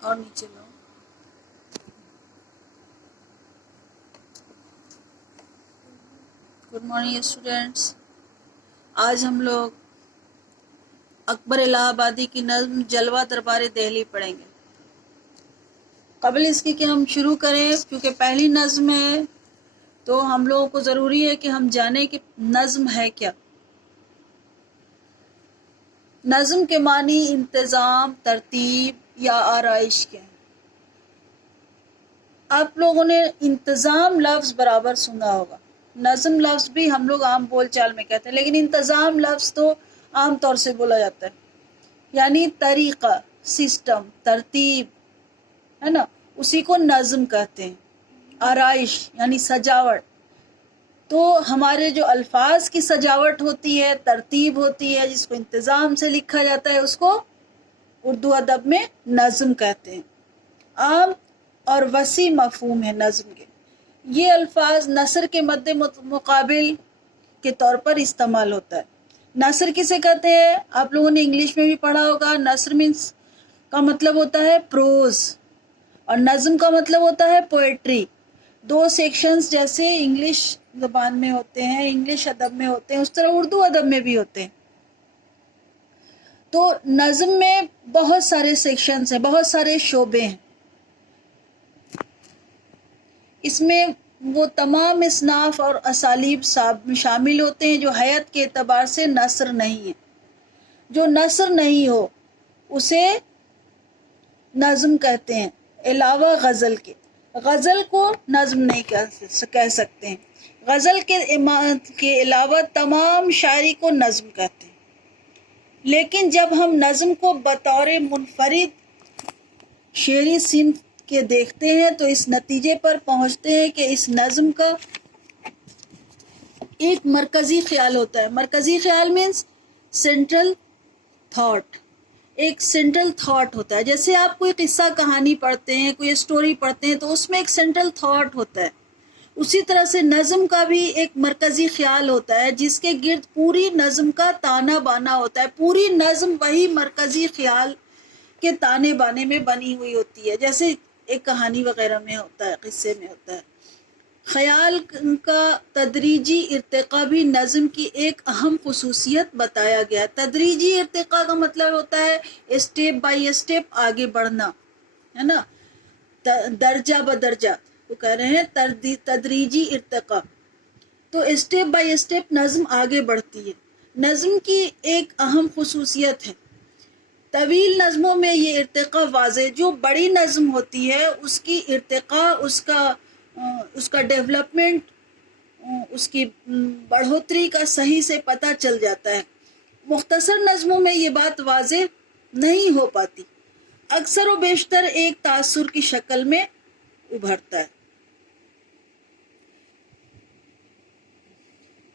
اور نیچے لاؤ. Good morning students. آج ہم لوگ اکبر الہ آبادی کی نظم جلوہ دربار دہلی پڑھیں گے. قبل اس کی کہ ہم شروع کریں، کیونکہ پہلی نظم ہے تو ہم لوگوں کو ضروری ہے کہ ہم جانیں کہ نظم ہے کیا. نظم کے معنی انتظام، ترتیب یا آرائش کے ہیں. آپ لوگوں نے انتظام لفظ برابر سنا ہوگا. نظم لفظ بھی ہم لوگ عام بول چال میں کہتے ہیں، لیکن انتظام لفظ تو عام طور سے بولا جاتا ہے. یعنی طریقہ، سسٹم، ترتیب، ہے نا، اسی کو نظم کہتے ہیں. آرائش یعنی سجاوٹ. تو ہمارے جو الفاظ کی سجاوٹ ہوتی ہے، ترتیب ہوتی ہے، جس کو انتظام سے لکھا جاتا ہے، اس کو اردو ادب میں نظم کہتے ہیں. عام اور وسیع مفہوم ہے نظم کے. یہ الفاظ نثر کے مد مقابل کے طور پر استعمال ہوتا ہے. نثر کسے کہتے ہیں؟ آپ لوگوں نے انگلش میں بھی پڑھا ہوگا. نثر مینس کا مطلب ہوتا ہے پروز، اور نظم کا مطلب ہوتا ہے پوئٹری. دو سیکشنز جیسے انگلش زبان میں ہوتے ہیں، انگلش ادب میں ہوتے ہیں، اس طرح اردو ادب میں بھی ہوتے ہیں. تو نظم میں بہت سارے سیکشنز ہیں، بہت سارے شعبے ہیں. اس میں وہ تمام اصناف اور اسالیب شامل ہوتے ہیں جو حیت کے اعتبار سے نثر نہیں ہے. جو نثر نہیں ہو اسے نظم کہتے ہیں، علاوہ غزل کے. غزل کو نظم نہیں کہہ سکتے ہیں. غزل کے علاوہ تمام شاعری کو نظم کہتے ہیں. لیکن جب ہم نظم کو بطور منفرد شعری صنف کے دیکھتے ہیں تو اس نتیجے پر پہنچتے ہیں کہ اس نظم کا ایک مرکزی خیال ہوتا ہے. مرکزی خیال مینس سینٹرل تھاٹ. ایک سینٹرل تھاٹ ہوتا ہے. جیسے آپ کوئی قصہ کہانی پڑھتے ہیں، کوئی اسٹوری پڑھتے ہیں، تو اس میں ایک سینٹرل تھاٹ ہوتا ہے. اسی طرح سے نظم کا بھی ایک مرکزی خیال ہوتا ہے جس کے گرد پوری نظم کا تانا بانا ہوتا ہے. پوری نظم وہی مرکزی خیال کے تانے بانے میں بنی ہوئی ہوتی ہے، جیسے ایک کہانی وغیرہ میں ہوتا ہے، قصے میں ہوتا ہے. خیال کا تدریجی ارتقاء بھی نظم کی ایک اہم خصوصیت بتایا گیا ہے. تدریجی ارتقاء کا مطلب ہوتا ہے اسٹیپ بائی اسٹیپ آگے بڑھنا، ہے نا، درجہ بدرجہ. وہ کہہ رہے ہیں تدریجی ارتقاء. تو اسٹیپ بائی اسٹیپ نظم آگے بڑھتی ہے. نظم کی ایک اہم خصوصیت ہے. طویل نظموں میں یہ ارتقاء واضح، جو بڑی نظم ہوتی ہے اس کی ارتقاء، اس کا ڈیولپمنٹ، اس کی بڑھوتری کا صحیح سے پتہ چل جاتا ہے. مختصر نظموں میں یہ بات واضح نہیں ہو پاتی. اکثر و بیشتر ایک تاثر کی شکل میں ابھرتا ہے.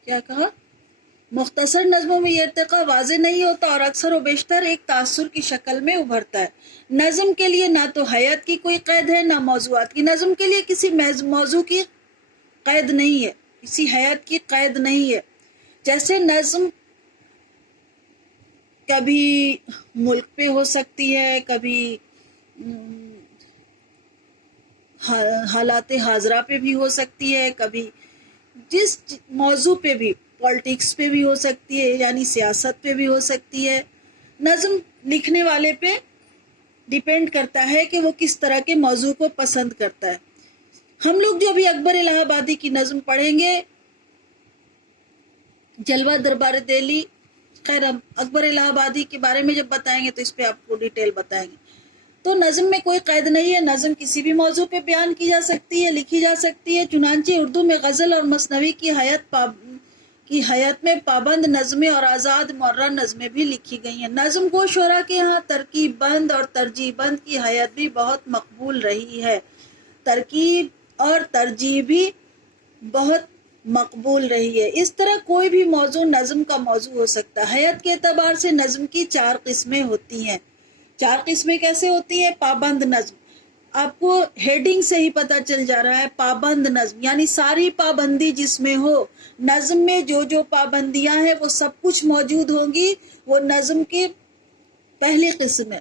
کیا کہا؟ مختصر نظموں میں یہ ارتقاء واضح نہیں ہوتا اور اکثر و بیشتر ایک تاثر کی شکل میں ابھرتا ہے. نظم کے لیے نہ تو حیات کی کوئی قید ہے، نہ موضوعات کی. نظم کے لیے کسی موضوع کی قید نہیں ہے، کسی حیات کی قید نہیں ہے. جیسے نظم کبھی ملک پہ ہو سکتی ہے، کبھی حالات حاضرہ پہ بھی ہو سکتی ہے، کبھی جس موضوع پہ بھی، پالیٹکس پہ بھی ہو سکتی ہے، یعنی سیاست پہ بھی ہو سکتی ہے. نظم لکھنے والے پہ ڈیپینڈ کرتا ہے کہ وہ کس طرح کے موضوع کو پسند کرتا ہے. ہم لوگ جو ابھی اکبر الہ آبادی کی نظم پڑھیں گے، جلوہ دربار دہلی، خیر اب اکبر الہ آبادی کے بارے میں جب بتائیں گے تو اس پہ آپ کو ڈیٹیل بتائیں گے. تو نظم میں کوئی قید نہیں ہے. نظم کسی بھی موضوع پہ بیان کی جا سکتی ہے، لکھی جا سکتی ہے. چنانچہ اردو میں غزل اور مثنوی کی حیات میں پابند نظمیں اور آزاد معرہ نظمیں بھی لکھی گئی ہیں. نظم کو شعراء کے ہاں ترکیب بند اور ترجیح بند کی حیات بھی بہت مقبول رہی ہے. ترکیب اور ترجیح بھی بہت مقبول رہی ہے. اس طرح کوئی بھی موضوع نظم کا موضوع ہو سکتا ہے. حیات کے اعتبار سے نظم کی 4 قسمیں ہوتی ہیں. 4 قسمیں کیسے ہوتی ہیں؟ پابند نظم. آپ کو ہیڈنگ سے ہی پتہ چل جا رہا ہے. پابند نظم یعنی ساری پابندی جس میں ہو. نظم میں جو پابندیاں ہیں وہ سب کچھ موجود ہوں گی، وہ نظم کی پہلی قسم ہے.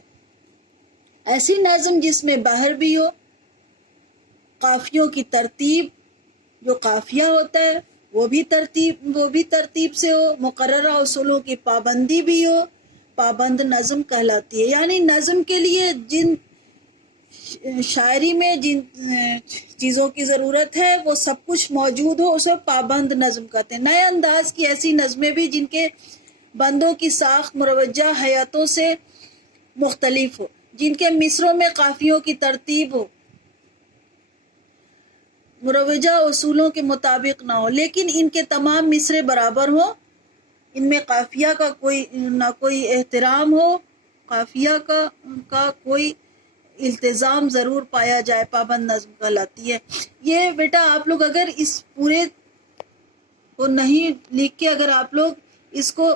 ایسی نظم جس میں بحر بھی ہو، قافیوں کی ترتیب، جو قافیہ ہوتا ہے وہ بھی ترتیب سے ہو، مقررہ اصولوں کی پابندی بھی ہو، پابند نظم کہلاتی ہے۔ یعنی نظم کے لیے جن شاعری میں جن چیزوں کی ضرورت ہے وہ سب کچھ موجود ہو، اسے پابند نظم کہتے ہیں۔ نئے انداز کی ایسی نظمیں بھی جن کے بندوں کی ساخت مروجہ حیاتوں سے مختلف ہو، جن کے مصروں میں قافیوں کی ترتیب ہو، مروجہ اصولوں کے مطابق نہ ہو، لیکن ان کے تمام مصرے برابر ہوں، ان میں قافیہ کا نہ کوئی احترام ہو، قافیہ کا کوئی التزام ضرور پایا جائے، پابند نظم کہلاتی ہے۔ یہ بیٹا آپ لوگ اگر اس پورے کو نہیں لکھ کے اگر آپ لوگ اس کو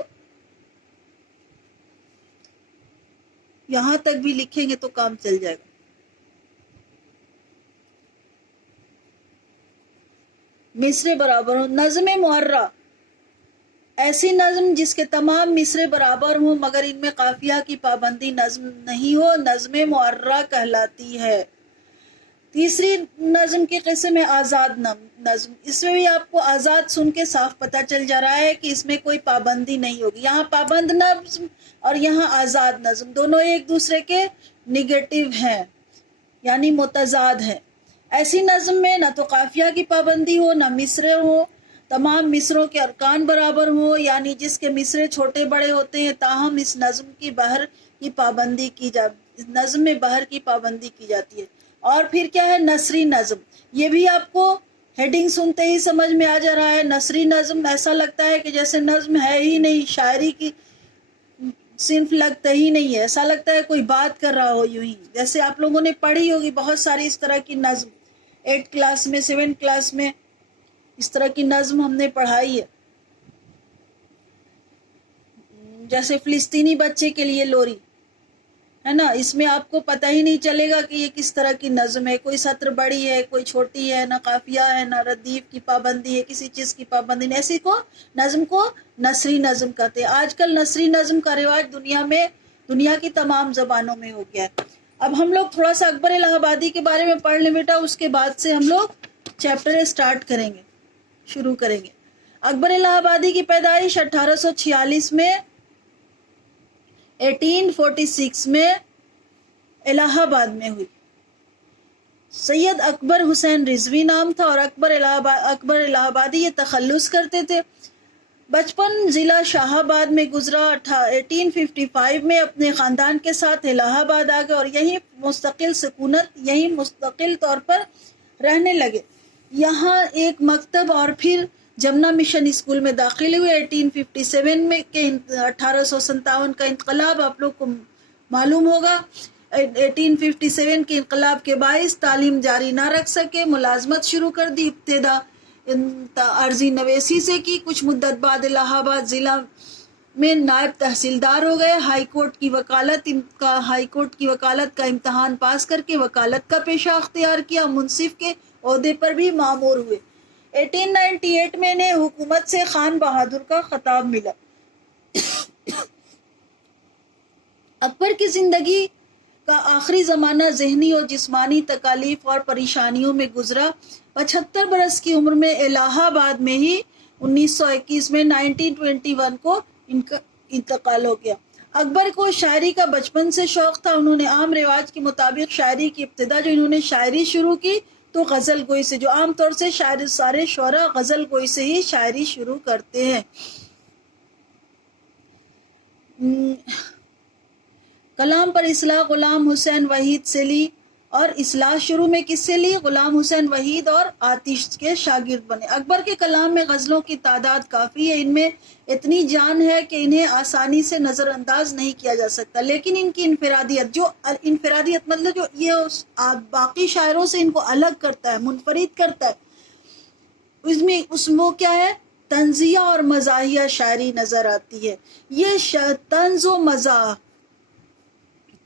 یہاں تک بھی لکھیں گے تو کام چل جائے گا۔ مصرے برابر ہوں، نظم معرہ، ایسی نظم جس کے تمام مصرے برابر ہوں مگر ان میں قافیہ کی پابندی نظم نہیں ہو، نظم معرہ کہلاتی ہے۔ تیسری نظم کی قسم ہے آزاد نظم۔ اس میں بھی آپ کو آزاد سن کے صاف پتہ چل جا رہا ہے کہ اس میں کوئی پابندی نہیں ہوگی۔ یہاں پابند نظم اور یہاں آزاد نظم دونوں ایک دوسرے کے نگیٹو ہیں، یعنی متضاد ہیں۔ ایسی نظم میں نہ تو قافیہ کی پابندی ہو، نہ مصرے ہو، تمام مصروں کے ارکان برابر ہوں، یعنی جس کے مصرے چھوٹے بڑے ہوتے ہیں، تاہم اس نظم میں بحر کی پابندی کی جاتی ہے۔ اور پھر کیا ہے نثری نظم، یہ بھی آپ کو ہیڈنگ سنتے ہی سمجھ میں آ جا رہا ہے۔ نثری نظم ایسا لگتا ہے کہ جیسے نظم ہے ہی نہیں، شاعری کی صنف لگتا ہی نہیں ہے، ایسا لگتا ہے کوئی بات کر رہا ہو یوں ہی۔ جیسے آپ لوگوں نے پڑھی ہوگی بہت ساری اس طرح کی نظم، 8 کلاس میں 7 کلاس میں اس طرح کی نظم ہم نے پڑھائی ہے۔ جیسے فلسطینی بچے کے لیے لوری ہے نا، اس میں آپ کو پتہ ہی نہیں چلے گا کہ یہ کس طرح کی نظم ہے، کوئی سطر بڑی ہے کوئی چھوٹی ہے، نہ قافیہ ہے نہ ردیف کی پابندی ہے، کسی چیز کی پابندی نہیں۔ ایسی نظم کو نثری نظم کہتے ہیں۔ آج کل نثری نظم کا رواج دنیا کی تمام زبانوں میں ہو گیا ہے۔ اب ہم لوگ تھوڑا سا اکبر الہ آبادی کے بارے میں پڑھ لیں بیٹا، اس کے بعد سے ہم لوگ چیپٹر شروع کریں گے۔ اکبر الہ آبادی کی پیدائش 1846 میں 1846 میں الہ آباد میں ہوئی۔ سید اکبر حسین رضوی نام تھا اور اکبر الہ آبادی یہ تخلص کرتے تھے۔ بچپن ضلع شاہ آباد میں گزرا۔ 1855 میں اپنے خاندان کے ساتھ الہ آباد آ گئے اور یہیں مستقل طور پر رہنے لگے۔ یہاں ایک مکتب اور پھر جمنا مشن اسکول میں داخل ہوئے۔ 1857 میں 1857 کا انقلاب آپ لوگ کو معلوم ہوگا۔ 1857 کے انقلاب کے باعث تعلیم جاری نہ رکھ سکے، ملازمت شروع کر دی۔ ابتدا عرضی نویسی سے کی، کچھ مدت بعد الہ آباد ضلع میں نائب تحصیلدار ہو گئے۔ ہائی کورٹ کی وکالت کا امتحان پاس کر کے وکالت کا پیشہ اختیار کیا، منصف کے عہدے پر بھی مامور ہوئے۔ 1898 میں انہیں حکومت سے خان بہادر کا خطاب ملا۔ اکبر کی زندگی کا آخری زمانہ ذہنی اور جسمانی تکالیف اور پریشانیوں میں گزرا۔ 75 برس کی عمر میں الہ آباد میں ہی 1921 میں 1921 کو ان کا انتقال ہو گیا۔ اکبر کو شاعری کا بچپن سے شوق تھا۔ انہوں نے عام رواج کے مطابق شاعری کی ابتدا انہوں نے شاعری شروع کی تو غزل گوئی سے، جو عام طور سے سارے شعراء غزل گوئی سے ہی شاعری شروع کرتے ہیں۔ کلام پر اصلاح غلام حسین وحید سے لی، اور اصلاح شروع میں کس سے لی؟ غلام حسین وحید اور آتش کے شاگرد بنے۔ اکبر کے کلام میں غزلوں کی تعداد کافی ہے، ان میں اتنی جان ہے کہ انہیں آسانی سے نظر انداز نہیں کیا جا سکتا، لیکن ان کی انفرادیت مطلب جو یہ باقی شاعروں سے ان کو الگ کرتا ہے، منفرد کرتا ہے، اس میں کیا ہے؟ طنزیہ اور مزاحیہ شاعری نظر آتی ہے۔ یہ طنز و مزاح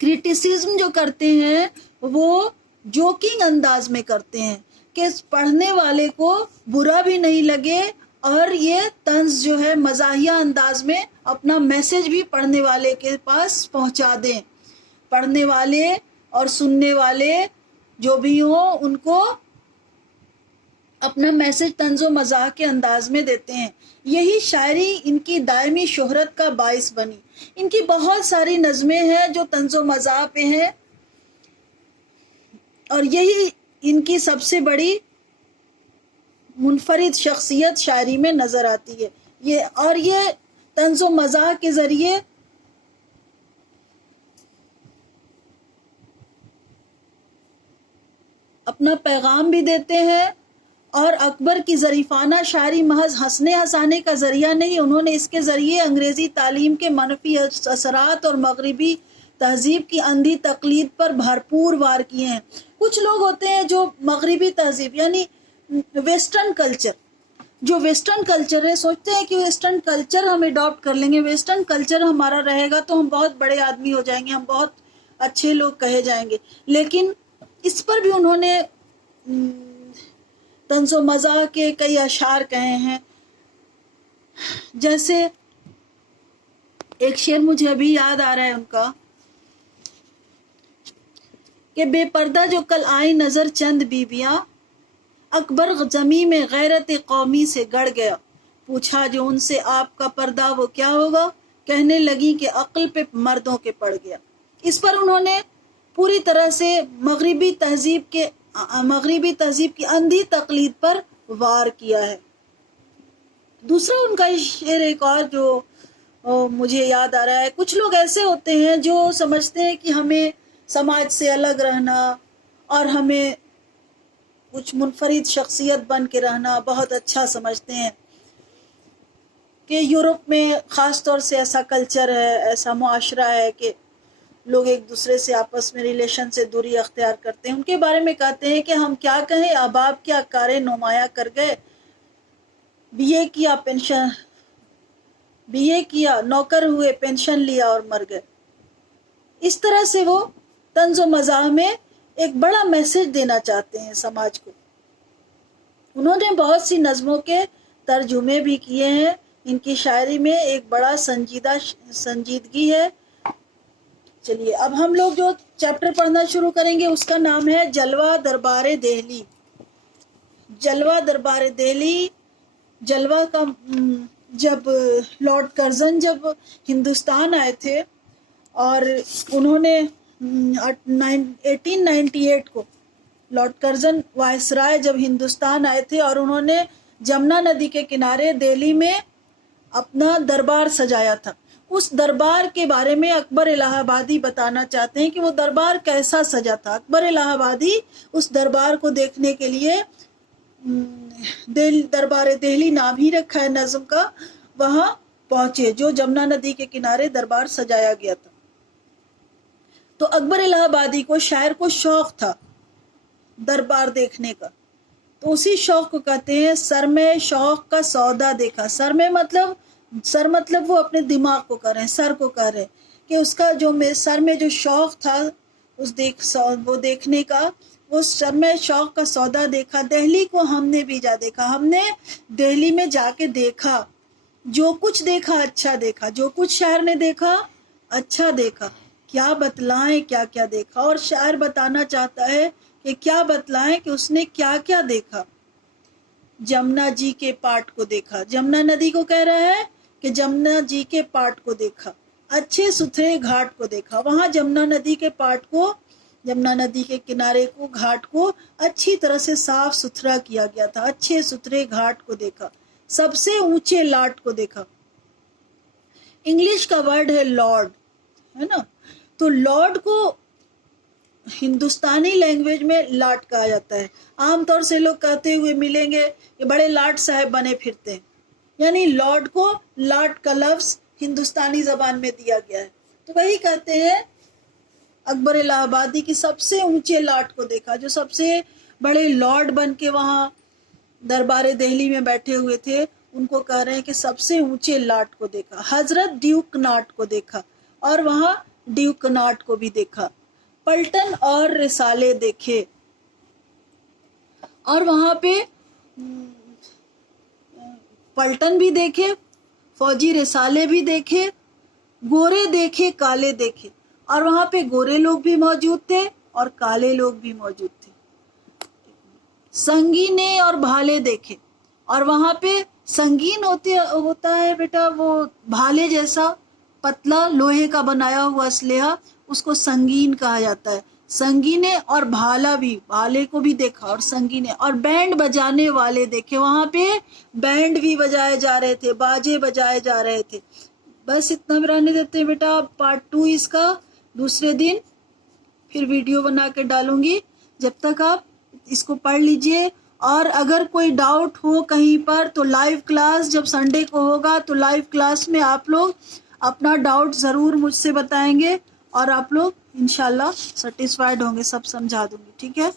کرٹیسزم جو کرتے ہیں وہ جوکنگ انداز میں کرتے ہیں کہ پڑھنے والے کو برا بھی نہیں لگے، اور یہ طنز جو ہے مزاحیہ انداز میں اپنا میسج بھی پڑھنے والے کے پاس پہنچا دیں۔ پڑھنے والے اور سننے والے جو بھی ہوں ان کو اپنا میسج طنز و مزاح کے انداز میں دیتے ہیں. یہی شاعری ان کی دائمی شہرت کا باعث بنی. ان کی بہت ساری نظمیں ہیں جو طنز و مزاح پہ ہیں اور یہی ان کی سب سے بڑی منفرد شخصیت شاعری میں نظر آتی ہے. یہ طنز و مزاح کے ذریعے اپنا پیغام بھی دیتے ہیں. اور اکبر کی ظریفانہ شاعری محض ہنسنے ہنسانے کا ذریعہ نہیں، انہوں نے اس کے ذریعے انگریزی تعلیم کے منفی اثرات اور مغربی تہذیب کی اندھی تقلید پر بھرپور وار کیے ہیں. کچھ لوگ ہوتے ہیں جو مغربی تہذیب یعنی ویسٹرن کلچر، جو ویسٹرن کلچر ہے، سوچتے ہیں کہ ویسٹرن کلچر ہم اڈاپٹ کر لیں گے، ویسٹرن کلچر ہمارا رہے گا تو ہم بہت بڑے آدمی ہو جائیں گے، ہم بہت اچھے لوگ کہے جائیں گے. لیکن اس پر بھی انہوں نے طنز و مزاح کے کئی اشعار کہے ہیں. جیسے ایک شعر مجھے ابھی یاد آ رہا ہے ان کا کہ بے پردہ جو کل آئی نظر چند بیبیاں، اکبر زمیں میں غیرت قومی سے گڑ گیا، پوچھا جو ان سے آپ کا پردہ وہ کیا ہوگا، کہنے لگی کہ عقل پہ مردوں کے پڑ گیا. اس پر انہوں نے پوری طرح سے مغربی تہذیب کی اندھی تقلید پر وار کیا ہے. دوسرا ان کا شعر ایک اور جو مجھے یاد آ رہا ہے، کچھ لوگ ایسے ہوتے ہیں جو سمجھتے ہیں کہ ہمیں سماج سے الگ رہنا اور ہمیں کچھ منفرد شخصیت بن کے رہنا بہت اچھا سمجھتے ہیں، کہ یورپ میں خاص طور سے ایسا کلچر ہے، ایسا معاشرہ ہے کہ لوگ ایک دوسرے سے آپس میں ریلیشن سے دوری اختیار کرتے ہیں. ان کے بارے میں کہتے ہیں کہ ہم کیا کہیں، احباب کیا کارے نمایاں کر گئے، بی اے کیا نوکر ہوئے، پینشن لیا اور مر گئے. اس طرح سے وہ طنز و مزاح میں ایک بڑا میسج دینا چاہتے ہیں سماج کو. انہوں نے بہت سی نظموں کے ترجمے بھی کیے ہیں. ان کی شاعری میں ایک بڑا سنجیدگی ہے. چلیے اب ہم لوگ جو چیپٹر پڑھنا شروع کریں گے اس کا نام ہے جلوہ دربار دہلی. جلوہ دربار دہلی، جلوہ کا جب لارڈ کرزن جب ہندوستان آئے تھے اور انہوں نے 1898 کو لارڈ کرزن وائسرائے جب ہندوستان آئے تھے اور انہوں نے جمنا ندی کے کنارے دہلی میں اپنا دربار سجایا تھا. اس دربار کے بارے میں اکبر الہ آبادی بتانا چاہتے ہیں کہ وہ دربار کیسا سجا تھا. اکبر الہ آبادی اس دربار کو دیکھنے کے لیے دربار دہلی نام ہی رکھا ہے نظم کا، وہاں پہنچے جو جمنا ندی کے کنارے دربار سجایا گیا تھا. تو اکبر الہ آبادی کو شاعر کو شوق تھا دربار دیکھنے کا، تو اسی شوق کو کہتے ہیں سر میں شوق کا سودا دیکھا. سر مطلب وہ اپنے دماغ کو کر رہے ہیں، سر کو کر رہے ہیں کہ اس کا جو سر میں جو شوق تھا وہ دیکھنے کا، وہ سر میں شوق کا سودا دیکھا. دہلی کو ہم نے بھی جا دیکھا، ہم نے دہلی میں جا کے دیکھا، جو کچھ دیکھا اچھا دیکھا، جو کچھ شاعر نے دیکھا اچھا دیکھا. کیا بتلائیں کیا کیا دیکھا، اور شاعر بتانا چاہتا ہے کہ کیا بتلائیں کہ اس نے کیا کیا دیکھا. جمنا جی کے پاٹ کو دیکھا، جمنا ندی کو کہہ رہا ہے کہ جمنا جی کے پاٹ کو دیکھا، اچھے ستھرے گھاٹ کو دیکھا. وہاں جمنا ندی کے پاٹ کو، جمنا ندی کے کنارے کو، گھاٹ کو اچھی طرح سے صاف ستھرا کیا گیا تھا. اچھے ستھرے گھاٹ کو دیکھا، سب سے اونچے لاٹ کو دیکھا. انگلش کا ورڈ ہے لارڈ، ہے نا، تو لارڈ کو ہندوستانی لینگویج میں لاٹ کہا جاتا ہے. عام طور سے لوگ کہتے ہوئے ملیں گے کہ بڑے لاٹ صاحب بنے پھرتے ہیں، یعنی لارڈ کو لاٹ کا لفظ ہندوستانی زبان میں دیا گیا ہے. تو وہی کہتے ہیں اکبر الہ آبادی کی سب سے اونچے لاٹ کو دیکھا، جو سب سے بڑے لارڈ بن کے وہاں دربار دہلی میں بیٹھے ہوئے تھے، ان کو کہہ رہے ہیں کہ سب سے اونچے لاٹ کو دیکھا. حضرت ڈیوک ناٹ کو دیکھا، اور وہاں ڈیوک ناٹ کو بھی دیکھا. پلٹن اور رسالے دیکھے، اور وہاں پہ پلٹن بھی دیکھے، فوجی رسالے بھی دیکھے، گورے دیکھے کالے دیکھے، اور وہاں پہ گورے لوگ بھی موجود تھے اور کالے لوگ بھی موجود تھے. سنگینے اور بھالے دیکھے, اور وہاں پہ سنگین ہوتا ہے بیٹا وہ بھالے جیسا پتلا لوہے کا بنایا ہوا اسلحہ, اس کو سنگین کہا جاتا ہے. سنگینے اور بھالا بھی, بھالے کو بھی دیکھا اور سنگینے, اور بینڈ بجانے والے دیکھے, وہاں پہ بینڈ بھی بجائے جا رہے تھے, باجے بجائے جا رہے تھے. بس اتنا بنانے دیتے ہیں بیٹا. پارٹ 2 اس کا دوسرے دن پھر ویڈیو بنا کے ڈالوں گی, جب تک آپ اس کو پڑھ لیجئے. اور اگر کوئی ڈاؤٹ ہو کہیں پر تو لائیو کلاس جب سنڈے کو ہوگا تو لائیو کلاس میں آپ لوگ اپنا ڈاؤٹ ضرور مجھ سے بتائیں گے, اور آپ لوگ انشاءاللہ سیٹسفائیڈ ہوں گے, سب سمجھا دوں گی, ٹھیک ہے.